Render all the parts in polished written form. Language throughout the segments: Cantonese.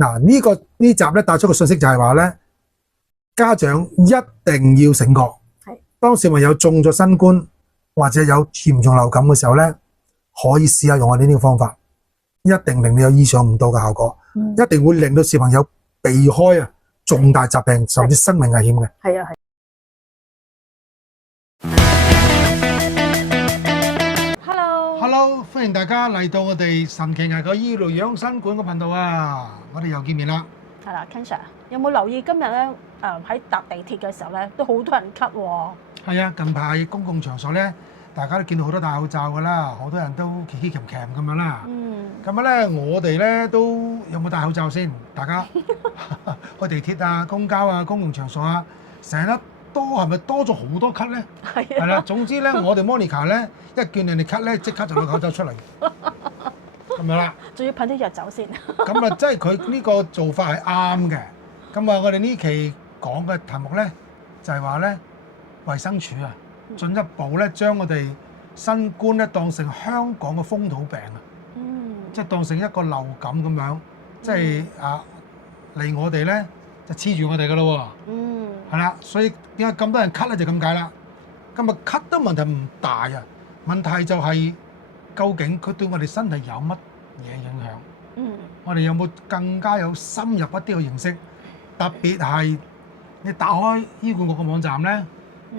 嗱，呢集咧帶出個信息就係話咧，家長一定要醒覺。當小朋友中咗新冠或者有嚴重流感嘅時候咧，可以試下用我哋呢個方法，一定令你有意想唔到嘅效果，一定會令到小朋友避開重大疾病甚至生命危險嘅。係啊係。Hello， 歡迎大家嚟到我哋神奇牙科醫療養生館嘅頻道啊！我哋又見面啦。係啦 Ken Sir 有冇留意今日咧？喺搭地鐵嘅時候咧，都好多人咳喎。係啊，近排公共場所咧，大家都見到好多戴口罩噶啦，好多人都騎騎鉗鉗咁樣啦。咁樣咧，我哋咧都有冇戴口罩先？大家去地鐵啊、公交啊、公共場所啊，成日多係咪多咗好多咳咧？係啦，總之咧，我哋 Monica 咧一見人哋咳咧，即刻就攞口罩出嚟，咁樣啦。仲要噴啲藥酒先。咁啊，即係佢呢個做法係啱嘅。咁啊，我哋呢期講嘅題目咧，就係話咧，衛生署啊，進一步咧將我哋新冠咧當成香港嘅風土病啊，即係當成一個流感咁樣，即係嚟我哋咧就黐住我哋噶咯喎。係啦，所以點解咁多人咳咧就咁解啦。咁啊咳都問題唔大啊，問題就係究竟佢對我哋身體有乜嘢影響？我哋有冇更加有深入一啲嘅認識？特別係你打開醫管局嘅網站咧，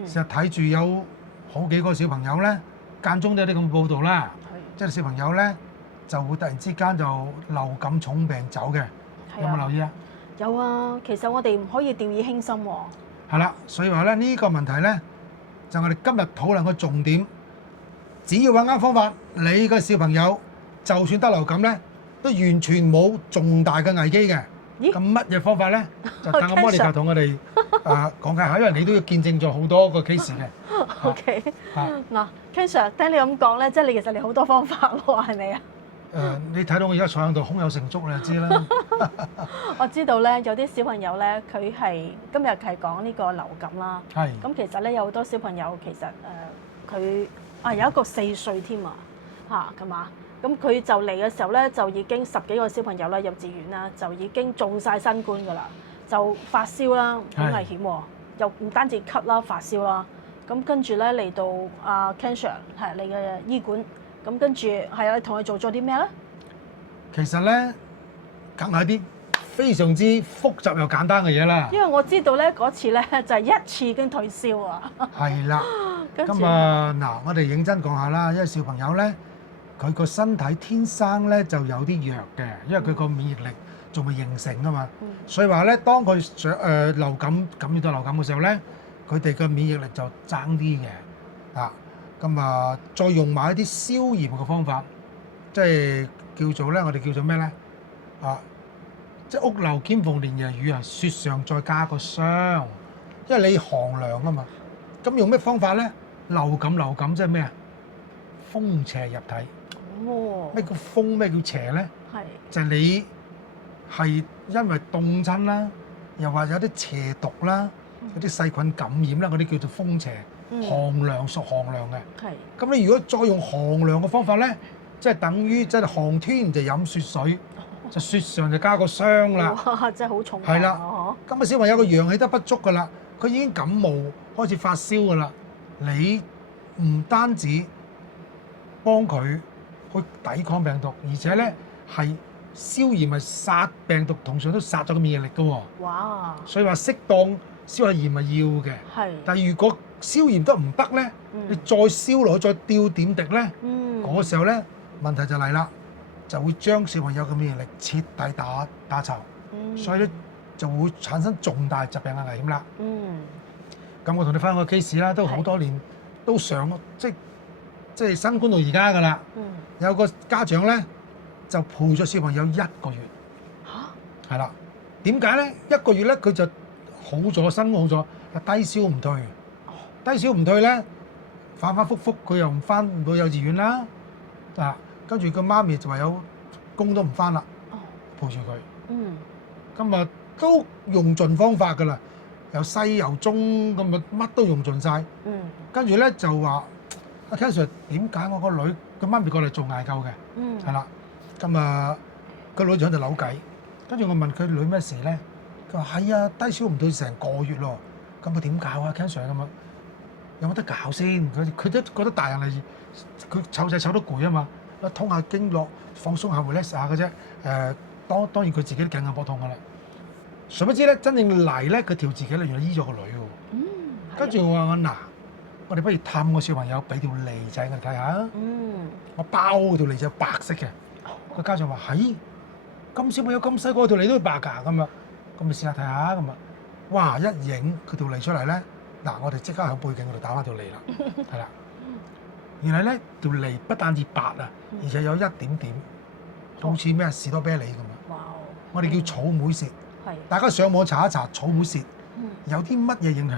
成日睇住有好幾個小朋友咧，間中都有啲咁嘅報道啦。即係小朋友咧就會突然之間就流感重病走嘅，有冇留意啊？有啊，其實我哋唔可以掉以輕心喎。係啦，所以話咧呢個問題咧，就我哋今日討論嘅重點。只要揾啱方法，你個小朋友就算得流感咧，都完全冇重大嘅危機嘅。咁乜嘢方法咧？就等阿 Monica 同我哋講解下，因為你都要見證咗好多個 case 嘅。OK，嗱 Ken Sir 聽你咁講咧，即係其實你好多方法喎，係咪啊？你睇到我而家坐喺度，胸有成竹你就知啦。我知道咧，有啲小朋友咧，佢係今日係講呢個流感啦。係。咁其實咧有好多小朋友其實佢有一個4歲添啊，咁嘛。咁佢就嚟嘅時候咧，就已經10幾個小朋友啦，幼稚園啦，就已經中晒新冠㗎啦，就發燒啦，好危險喎，又唔單止咳啦，發燒啦。咁跟住咧嚟到Ken Sir 係你嘅醫館，咁跟住係你同佢做咗啲咩咧？其實咧，梗係啲非常之複雜又簡單嘅嘢啦。因為我知道咧嗰次咧就係一次已經退燒啊。係啦。咁啊嗱，我哋認真講下啦，因為小朋友咧，佢個身體天生咧就有啲弱嘅，因為佢個免疫力仲未形成啊嘛。所以話咧，當佢流感感染到流感嘅時候咧，佢哋嘅免疫力就爭啲嘅。咁啊，再用埋一啲消炎嘅方法，即係叫做咧，我哋叫做咩咧？即係屋漏兼逢連夜雨啊！雪上再加個霜，因為你寒涼啊嘛。咁用咩方法咧？流感即係咩啊？風邪入體。咩叫風？咩叫邪咧？就係你係因為凍親啦，又或者有啲邪毒啦，有啲細菌感染啦，嗰啲叫做風邪。寒涼屬寒涼嘅。咁你如果再用寒涼嘅方法咧，即係等於即係寒天就飲雪水，就雪上就加個霜啦。哇！真係好重。係啦。咁啊，小朋友個陽氣得不足㗎啦，佢已經感冒開始發燒㗎啦。你唔單止幫佢去抵抗病毒，而且咧係消炎係殺病毒，同時都殺咗個免疫力㗎喎。哇！所以話適當消下炎係要嘅。但係如果消炎都唔得咧，你再燒落去，再吊點滴咧，嗰時候咧問題就嚟啦，就會將小朋友嘅免疫力徹底打巢，所以咧就會產生重大疾病嘅危險啦。咁我同你分享個 case 啦，都好多年都上即係新冠到而家㗎啦。有個家長咧就陪咗小朋友1個月。係啦，點解咧？1個月咧佢就好咗，身好咗，低燒唔退。低燒唔退咧，反反覆覆佢又唔翻唔到幼稚園啦。跟住個媽咪就話有工都唔翻啦，陪住佢。咁啊都用盡方法㗎啦，由西由中咁啊乜都用盡晒。跟住咧就話阿 Ken Sir 點解我個女個媽咪過嚟做艾灸嘅？係啦，咁啊個女就喺度扭計，跟住我問佢女咩事咧？佢話係啊，低燒唔到成個月咯。咁佢點搞啊？Ken Sir咁啊，有冇得搞先？佢都覺得大人嚟，佢湊仔湊得攰啊嘛，通下經絡，放鬆下 relax 下嘅啫。當然佢自己都頸硬膊痛噶啦。誰不知咧，真正嚟咧，佢調自己咧，原來醫咗個女喎。跟住我話嗱，我哋不如氹個小朋友俾條脷仔我哋睇下。我包條脷仔白色嘅。個家長話係，咁小朋友咁細個條脷都會白㗎咁啊，咁咪試下睇下咁啊。哇！一影佢條脷出嚟咧，嗱我哋即刻喺背景嗰度打翻條脷啦，係啦。原來咧條脷不單止白啊，而且有一點點，好似咩士多啤梨咁啊。哇！我哋叫草莓舌。係。大家上網查一查草莓舌，有啲乜嘢影響？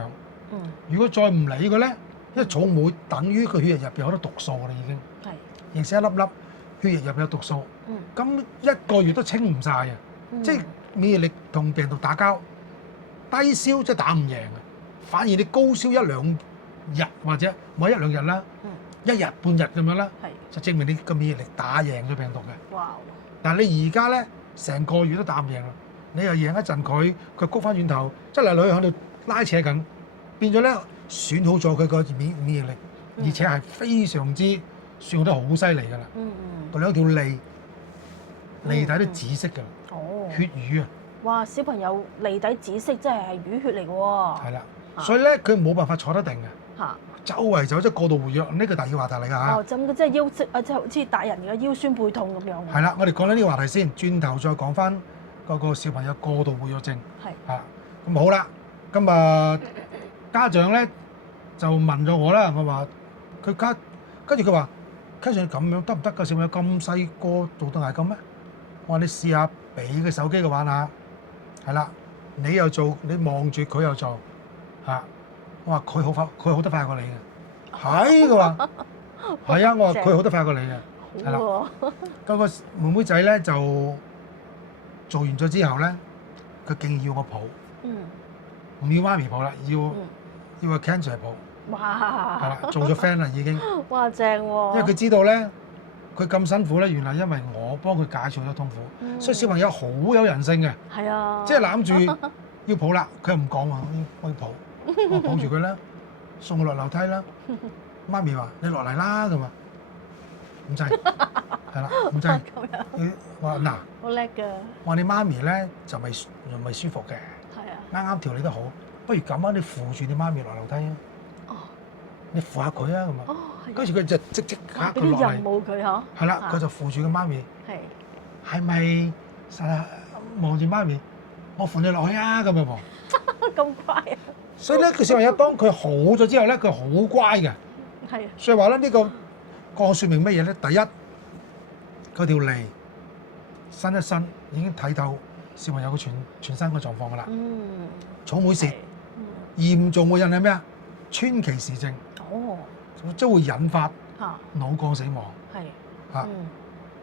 如果再唔理嘅咧，因為草莓等於佢血液入邊好多毒素啦已經，形成一粒粒血液入邊有毒素，咁一個月都清唔晒啊！即係免疫力同病毒打交，低燒即係打唔贏嘅，反而你高燒一兩日或者冇一兩日啦，一日半日咁樣啦，就證明你個免疫力打贏咗病毒嘅。哇！但係你而家咧成個月都打唔贏啦，你又贏一陣佢谷翻轉頭，即係女喺度拉扯緊，變咗咧損好咗佢個免疫力，而且係非常之損耗得好犀利㗎啦。佢兩條脷底都紫色㗎，血瘀啊！哇！小朋友脷底紫色，真係淤血嚟㗎喎。係啦，所以咧佢冇辦法坐得定嘅。嚇！周圍走即係過度活躍，呢個第二個話題嚟㗎嚇。哦，咁即係腰即係好似大人嘅腰酸背痛咁樣。係啦，我哋講緊呢個話題先，轉頭再講翻嗰個小朋友過度活躍症。係。嚇，咁好啦，咁啊家長咧就問咗我啦，我話佢跟住佢話，Ken Sir咁樣得唔得㗎？小朋友咁細個做到係咁咩？我話你試下俾個手機佢玩下，係啦，你又做，你望住佢又做，嚇。我話佢好得快過你嘅，係佢話，係啊，我話佢好得快過你嘅，係啦。嗰個妹妹仔咧就做完咗之後咧，佢竟然要我抱，唔要媽咪抱啦，要個 Ken Sir 抱。哇！係啦，做咗 friend 啦已經。哇，正喎！因為佢知道咧，佢咁辛苦咧，原來因為我幫佢解除咗痛苦，所以小朋友好有人性嘅。係啊，即係攬住要抱啦，佢又唔講話，我要抱。我抱住佢啦，送佢落樓梯啦。媽咪話：你落嚟啦咁啊，唔制，係啦，唔制。佢話嗱，好叻㗎。我話你媽咪咧就未舒服嘅，係啊，啱啱調理得好，不如咁啊，你扶住你媽咪落樓梯啊。哦，你扶下佢啊咁啊。哦，係。跟住佢就即刻佢落嚟。俾啲任務佢嗬。係啦，佢就扶住個媽咪。係。係咪實啊？望住媽咪，我扶你落去啊咁樣喎。咁乖啊！所以咧，個小朋友當佢好咗之後咧，佢好乖嘅。係。所以話咧，呢個説明乜嘢咧？第一，佢條脷伸一伸，已經睇到小朋友嘅全身嘅狀況㗎啦。草莓舌，嚴重會引起咩啊？川崎氏症。哦。即會引發腦幹死亡。係。嚇。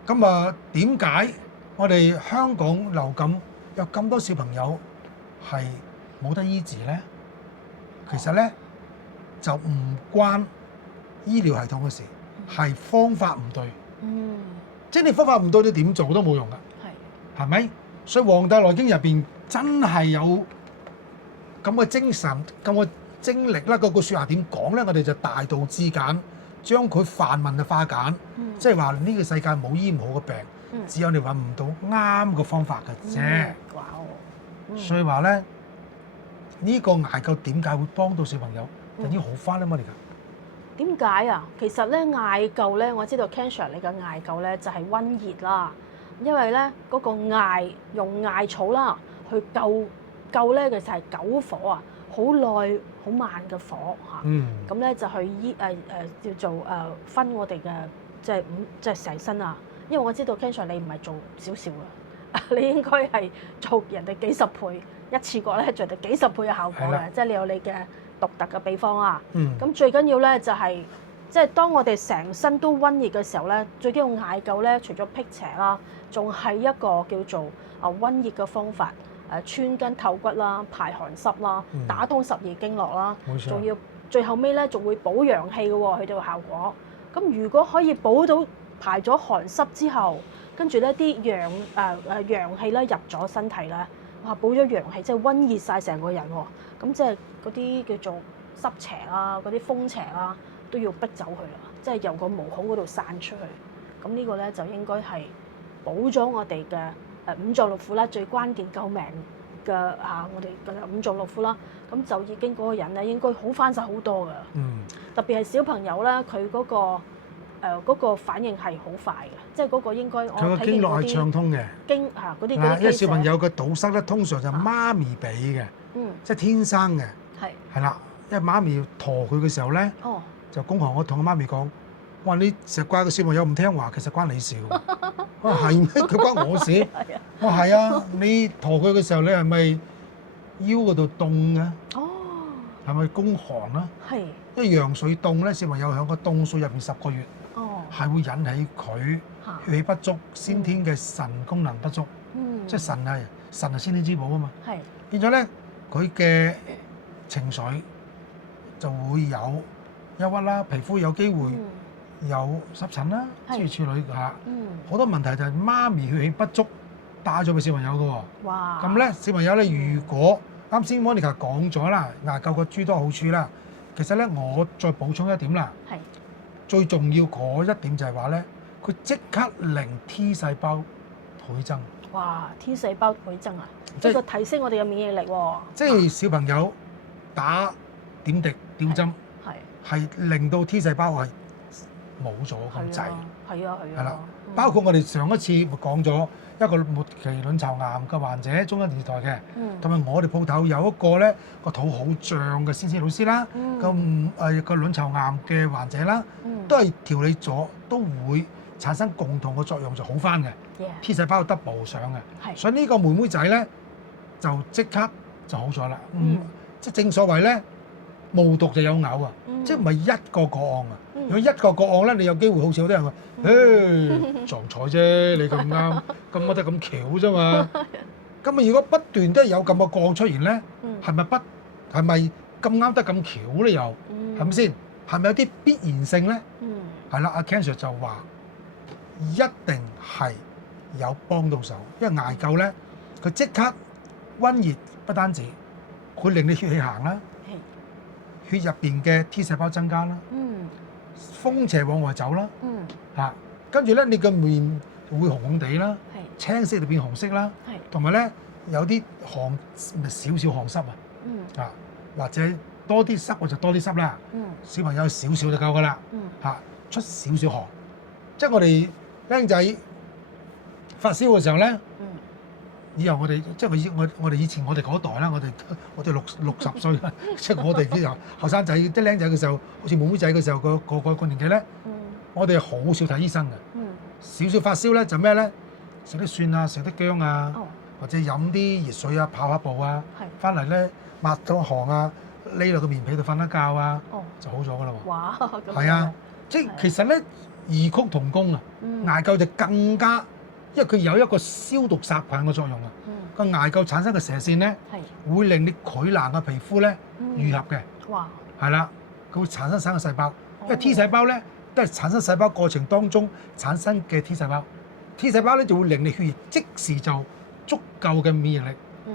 咁啊，點解我哋香港流感有咁多小朋友係冇得醫治咧？其實咧就唔關醫療系統嘅事，係方法唔對。即係你方法唔對，你點做都冇用㗎。係咪？所以《黃帝內經》入邊真係有咁嘅精神、咁嘅精力啦。嗰句説話點講咧？我哋就大道至簡，將佢繁文就化簡。即係話呢個世界冇醫唔好嘅病，只有你揾唔到啱嘅方法嘅啫。所以話咧。呢個艾灸點解會幫到小朋友已經好翻咧？嘛，而家點解啊？其實咧艾灸咧，我知道 Ken Sir 你嘅艾灸咧就係溫熱啦，因為咧嗰個艾用艾草啦去灸咧，其實係9火啊，好耐好慢嘅火嚇。咁咧就去叫做分我哋嘅即係成身啊。因為我知道 Ken Sir 你唔係做少少嘅，你應該係做人哋幾十倍。一次過咧做到幾十倍嘅效果嘅，即係你有你嘅獨特嘅秘方啊。咁最緊要咧就係，即係當我哋成身都溫熱嘅時候咧，最緊要艾灸咧，除咗辟邪啦，仲係一個叫做溫熱嘅方法，穿筋透骨啦，排寒濕啦，打通12經絡啦，仲要最後尾咧仲會補陽氣嘅喎，佢哋個效果。咁如果可以補到排咗寒濕之後，跟住咧啲陽氣咧入咗身體咧，哇補咗陽氣，即係溫熱晒成個人喎。咁即係嗰啲叫做濕邪啊，嗰啲風邪啊，都要逼走佢啦，即係由個毛孔嗰度散出去。咁呢個咧就應該係補咗我哋嘅五臟六腑啦，最關鍵救命嘅我哋嘅五臟六腑啦。咁就已經嗰個人咧應該好翻晒好多㗎。特別係小朋友咧，佢嗰個反應係好快嘅，即係嗰個應該我佢個經絡係暢通嘅。嗰啲因為小朋友嘅堵塞咧，通常就媽咪俾嘅，即係天生嘅。係啦，因為媽咪要陀佢嘅時候咧，就公行我同個媽咪講：哇！你成日怪個小朋友唔聽話，其實關你事喎。我話係咩？佢關我事？我話係啊！你陀佢嘅時候，你係咪腰嗰度凍嘅？係咪宮寒啊？係。因為陽水凍咧，小朋友喺個凍水入邊10個月，係會引起佢血氣不足、先天嘅腎功能不足。即係腎係先天之寶啊嘛。係。變咗咧，佢嘅情緒就會有憂鬱啦，皮膚有機會有濕疹啦，諸如此類嚇。好多問題就係媽咪血氣不足帶咗俾小朋友嘅喎。哇！咁咧，小朋友咧，如果啱先 Monica 講咗啦，牙灸個諸多好處啦。其實咧，我再補充一點啦。係。最重要嗰一點就係話咧，佢即刻令 T 細胞倍增。哇 ！T 細胞倍增啊！即係提升我哋嘅免疫力喎。即係小朋友打點滴吊針，係令到 T 細胞係冇咗咁滯。係啊。係啦，包括我哋上一次講咗一個末期卵巢癌嘅患者，中央電視台嘅，同埋我哋鋪頭有一個咧個肚好脹嘅先生老師啦，咁個卵巢癌嘅患者啦，都係調理咗，都會產生共同嘅作用，就好翻嘅。T 細胞 double 上嘅，所以呢個妹妹仔咧就即刻就好咗啦。即係正所謂咧，無毒就有偶啊，即係唔係一個個案啊。如果一個個案咧，你有機會好似好多人話，撞彩啫，你咁啱，咁我得咁巧啫嘛。咁啊，如果不斷都有咁嘅個案出現咧，係咪咁啱得咁巧咧？又係咪先？係咪有啲必然性咧？係啦，阿 Ken Sir 就話一定係有幫到手，因為艾灸咧，佢即刻溫熱，不單止，佢令你血氣行啦，血入邊嘅 T 細胞增加啦，風邪往外走啦，跟住咧你個面會紅紅地啦，青色就變紅色啦，同埋咧有啲汗少少汗濕啊，或者多啲濕我就多啲濕啦，小朋友少少就夠噶啦，出少少汗，即係我哋僆仔發燒嘅時候咧，以後我哋即係我哋以前我哋嗰代啦，我哋60歲啦，即係我哋啲後生仔啲僆仔嘅時候，好似妹妹仔嘅時候個年紀咧，我哋好少睇醫生嘅，少少發燒咧就咩咧？食啲蒜啊，食啲薑啊，或者飲啲熱水啊，跑下步啊，翻嚟咧抹咗汗啊，匿落個棉被度瞓一覺啊，就好咗噶啦喎！哇，係啊，即係其實咧異曲同工啊，艾灸就更加。因為佢有一個消毒殺菌嘅作用啊，個艾灸產生嘅射線咧，會令你潰爛嘅皮膚咧愈合嘅，係啦，佢會產生新嘅細胞，因為 T 細胞咧都係產生細胞過程當中產生嘅 T 細胞，T 細胞咧就會令你血液即時就足夠嘅免疫力，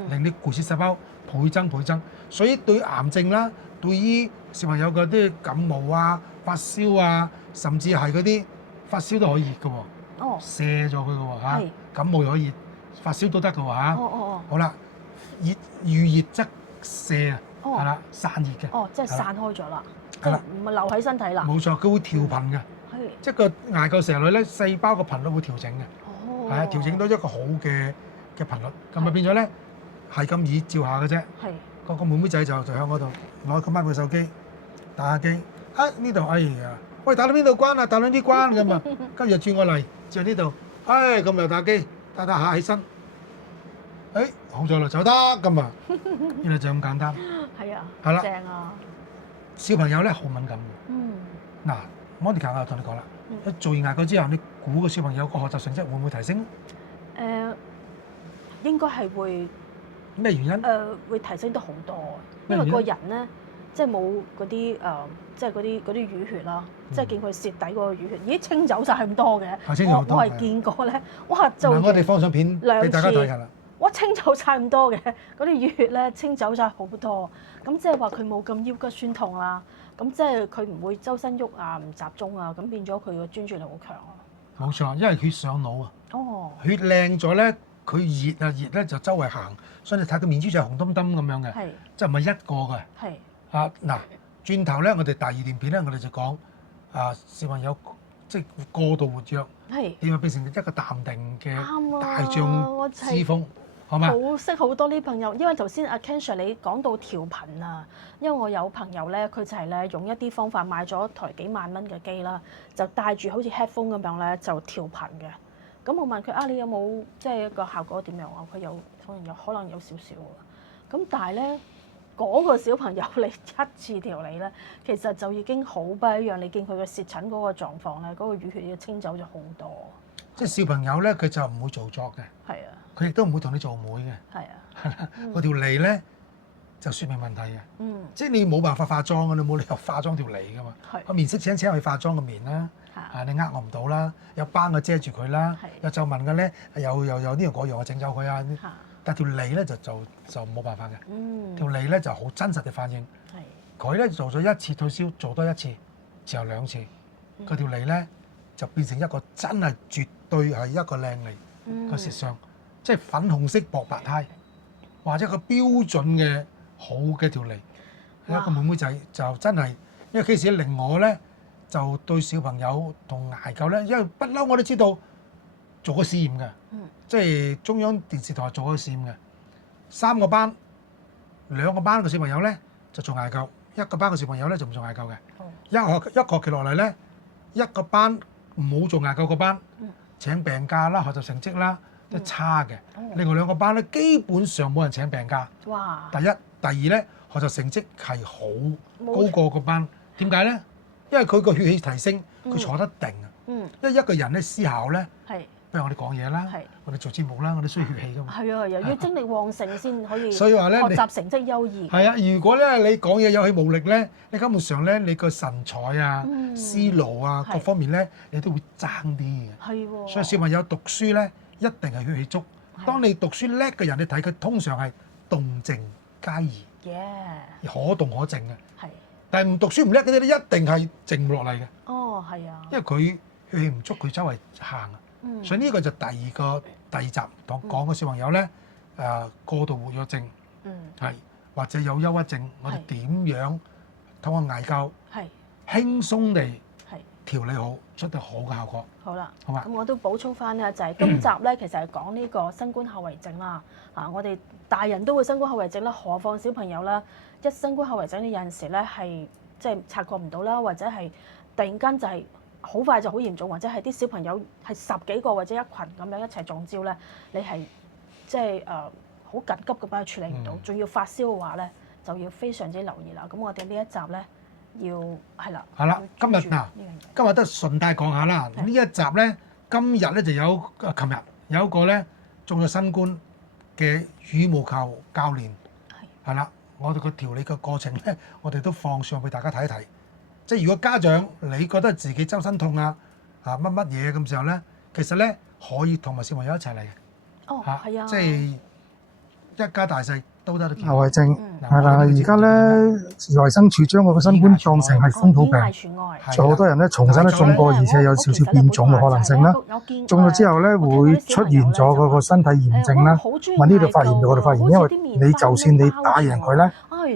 令你攰死細胞倍增，所以對癌症啦，對於小朋友嗰啲感冒啊、發燒啊，甚至係嗰啲發燒都可以嘅喎。射咗佢嘅喎嚇，感冒又可以，發燒都得嘅喎嚇。好啦，遇熱則射啊，係啦，散熱嘅。即係散開咗啦。係啦，唔係留喺身體啦。冇錯，佢會調頻嘅。即係個艾灸石裏咧，細胞個頻率會調整嘅。係啊，調整到一個好嘅頻率，咁咪變咗咧係咁易照下嘅啫。係。個妹妹仔就喺嗰度攞佢媽個手機打下機，呢度哎呀，喂打到邊度關啊？打到啲關咁啊，跟住轉過嚟。就呢度，咁又打機，打下起身，好咗啦，就得咁啊，原來就咁簡單。係啊，係啦，正啊！小朋友咧好敏感嘅。嗱，Monica 我同你講啦，做完艾灸之後，你估個小朋友個學習成績會唔會提升？應該係會。咩原因？會提升得好多，因為個人咧，即係冇嗰啲即係嗰啲淤血啦，即係見佢蝕底嗰個淤血，咦清走晒咁多嘅，清咗好多我係見過咧，哇就我哋放上片俾大家睇下啦。哇清走晒咁多嘅，嗰啲淤血咧清走晒好多，咁即係話佢冇咁腰骨酸痛啦，咁即係佢唔會周身喐啊，唔集中啊，咁變咗佢個專注力好強啊。冇錯，因為血上腦啊，哦，血靚咗咧，佢熱咧就周圍行，所以你睇佢面珠就係紅墩墩咁樣嘅，係即係唔係一個嘅。係啊嗱，轉頭咧，我哋第二段片咧，我哋就講小朋友即係過度活躍，係點樣變成一個淡定嘅啱啊大將之風，好嘛？好識好多啲朋友，因為頭先阿 Ken Sir 你講到調頻啊，因為我有朋友咧，佢就係咧用一啲方法買咗台幾萬蚊嘅機啦，就戴住好似 headphone 咁樣咧就調頻嘅。咁我問佢啊，你有冇即係個效果點樣啊？佢有可能有少少喎。咁但係咧嗰個小朋友你一次調理咧，其實就已經好不一樣。你見佢嘅舌診嗰個狀況咧，嗰個淤血已經清走咗好多。即係小朋友咧，佢就唔會做作嘅，係啊，佢亦都唔會同你做妹嘅，係啊，嗰條脷咧就説明問題嘅。嗯，即係你冇辦法化妝嘅，你冇理由化妝條脷噶嘛。係個面色請去化妝個面啦，你呃我唔到啦，有斑嘅遮住佢啦，有皺紋嘅咧又呢樣嗰樣我整走佢啊。但條脷咧就冇辦法嘅，條脷咧就好真實嘅反應。佢咧做咗一次退燒，做多一次，之後兩次，嗰條脷咧就變成一個真係絕對係一個靚脷個舌上，即係粉紅色薄白胎，或者個標準嘅好嘅條脷。一個妹妹仔就真係，因為 case 令我咧就對小朋友同捱救咧，因為不嬲我都知道做過試驗嘅，即係中央電視台做過試驗嘅，3個班，2個班嘅小朋友咧就做捱救，1個班嘅小朋友咧就唔做捱救嘅。一學期落嚟咧，1個班冇做捱救個班，請病假啦，學習成績啦都差嘅。另外2個班咧基本上冇人請病假。哇！第一、第二咧學習成績係好高過個班，點解咧？因為佢個血氣提升，佢坐得定啊。因為一個人咧思考咧，譬如我哋講嘢啦，我哋做節目啦，我哋需要血氣㗎嘛。係啊，又要精力旺盛先可以。所以話咧，學習成績優異。係啊，如果咧你講嘢有氣無力咧，你根本上咧你個神采啊、思路啊各方面咧，你都會爭啲嘅。係喎。所以小朋友讀書咧，一定係血氣足。當你讀書叻嘅人，你睇佢通常係動靜皆宜，可動可靜嘅。係。但係唔讀書唔叻嗰啲咧，一定係靜唔落嚟嘅。哦，係啊。因為佢血氣唔足，佢周圍行啊。所以呢個就第二集講嘅小朋友咧，過度活躍症，係或者有憂鬱症，我哋點樣通過捱救，輕鬆地調理好，出得好嘅效果。好啦，好嘛？咁我都補充翻咧，就係今集咧，其實係講呢個新冠後遺症啦。我哋大人都會新冠後遺症啦，何況小朋友啦，一新冠後遺症咧有陣時咧係即係察覺唔到啦，或者係突然間就係好快就好嚴重，或者係啲小朋友係10幾個或者一群咁樣一齊中招咧，你係即係好緊急咁樣處理唔到，仲要發燒嘅話咧，就要非常之留意啦。咁我哋呢一集咧要係啦。係啦，今日都順帶講下啦。呢一集咧，今日咧就有琴日有一個咧中咗新冠嘅羽毛球教練係啦，我哋個調理嘅過程咧，我哋都放上俾大家睇一睇。即係如果家長你覺得自己周身痛啊乜乜嘢咁時候咧，其實咧可以同埋小朋友一齊嚟嘅。哦，係啊，即係一家大細都得。後遺症係啦，而家咧衛生署將嗰個新冠當成係風土病，所以好多人咧重新都中過，而且有少少變種嘅可能性啦。中咗之後咧會出現咗嗰個身體炎症啦，問呢度發炎嗰度發炎，因為你就算你打贏佢咧，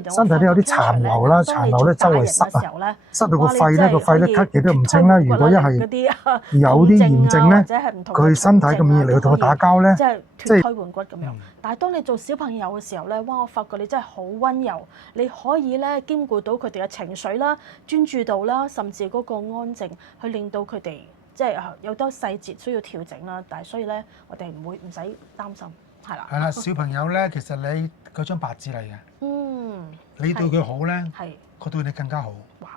身體都有啲殘留啦，殘留咧周圍塞啊，塞到個肺咧，個肺咧咳極都唔清啦。如果一係有啲炎症咧，佢身體嘅免疫力去同佢打交咧，即係脫胎換骨咁樣。但係當你做小朋友嘅時候咧，哇！我發覺你真係好溫柔，你可以咧兼顧到佢哋嘅情緒啦、專注度啦，甚至嗰個安靜，去令到佢哋即係有多細節需要調整啦。但係所以咧，我哋唔使擔心，係啦。係啦，小朋友咧，其實你嗰張白紙嚟嘅。你對佢好咧，佢對你更加好。哇！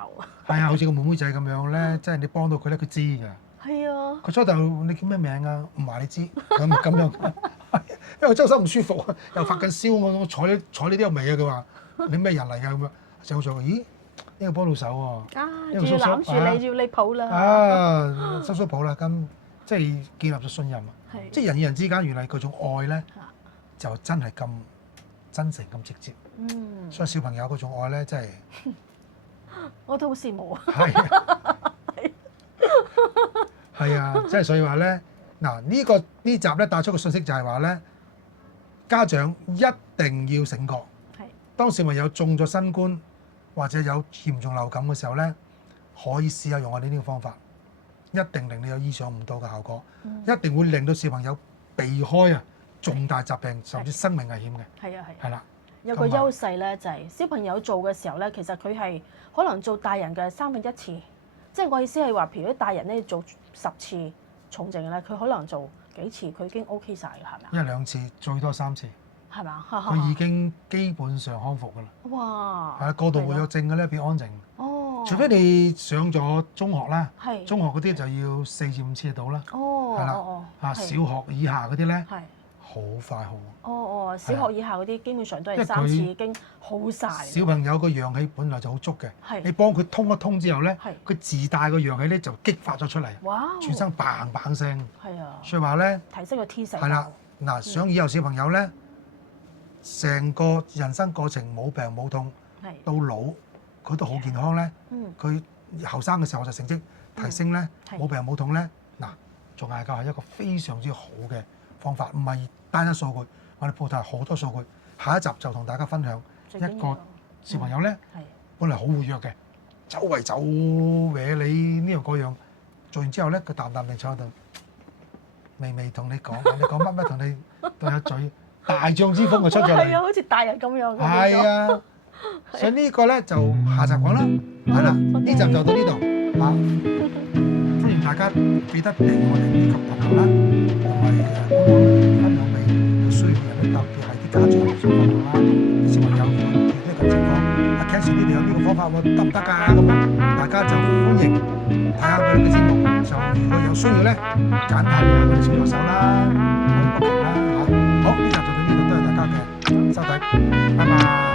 係啊，好似個妹妹仔咁樣咧，即係你幫到佢咧，佢知㗎。係啊。佢初頭你叫咩名啊？唔話你知，咁樣。因為周身唔舒服，又發緊燒，我睬你都有味啊！佢話你咩人嚟㗎咁樣？就做咦呢個幫到手喎，啊，仲要攬住你，要你抱啦。啊叔叔抱啦，咁即係建立咗信任啊。係即係人與人之間原來嗰種愛咧，就真係咁真誠咁直接。嗯，所以小朋友嗰種愛咧，真係我都好羨慕啊。係啊，係啊，即係所以話咧，嗱呢集咧帶出個信息就係話咧，家長一定要醒覺。係。當小朋友中咗新冠或者有嚴重流感嘅時候咧，可以試下用我哋呢個方法，一定令你有意想唔到嘅效果，一定會令到小朋友避開啊重大疾病甚至生命危險嘅。係啊係。係啦。有個優勢咧，就係小朋友做嘅時候咧，其實佢係可能做大人嘅1/3次，即係我意思係話，譬如啲大人咧做10次重症咧，佢可能做幾次，佢已經 OK 晒㗎，係咪啊？ 1-2次，最多3次，係嘛？佢已經基本上康復㗎啦。哇！係啊，過度活躍症嘅咧變安靜。哦。除非你上咗中學啦，係。中學嗰啲就要4至5次到啦。哦。係啦。哦。小學以下嗰啲咧，係。好快好。哦，小學以下嗰啲基本上都係3次已經好晒。小朋友個陽氣本來就好足嘅，係。你幫佢通一通之後咧，係。佢自帶個陽氣咧就激發咗出嚟，哇！全身砰砰聲。係啊。所以話咧，提升個 T 細胞。係啦，嗱，想以後小朋友咧，成個人生過程冇病冇痛，到老佢都好健康咧。佢後生嘅時候就成績提升咧，冇病冇痛咧，嗱，做艾灸係一個非常之好嘅方法，唔係單一數據，我哋鋪頭係好多數據。下一集就同大家分享一個小朋友咧，本來好活躍嘅，周圍走搲你呢樣嗰樣，做完之後咧，佢淡淡定坐喺度，微微同你講，你講乜乜同你對下嘴，大將之風就出咗嚟。係啊，好似大人咁樣。係啊，所以呢個咧就下集講啦，係啦，呢集就到呢度嚇，歡迎大家記得訂我哋呢級頻道啦，同埋分享俾有需要嘅人，特別係啲家長想分享啦，小朋友有呢個情況，阿 Ken 呢度有呢個方法喎，得唔得㗎？咁樣大家就歡迎睇下佢哋嘅節目，就如果有需要咧，簡單聯繫我哋小助手啦，可以 booking 啦嚇。好，呢集就到呢度，多謝大家嘅收睇，拜拜。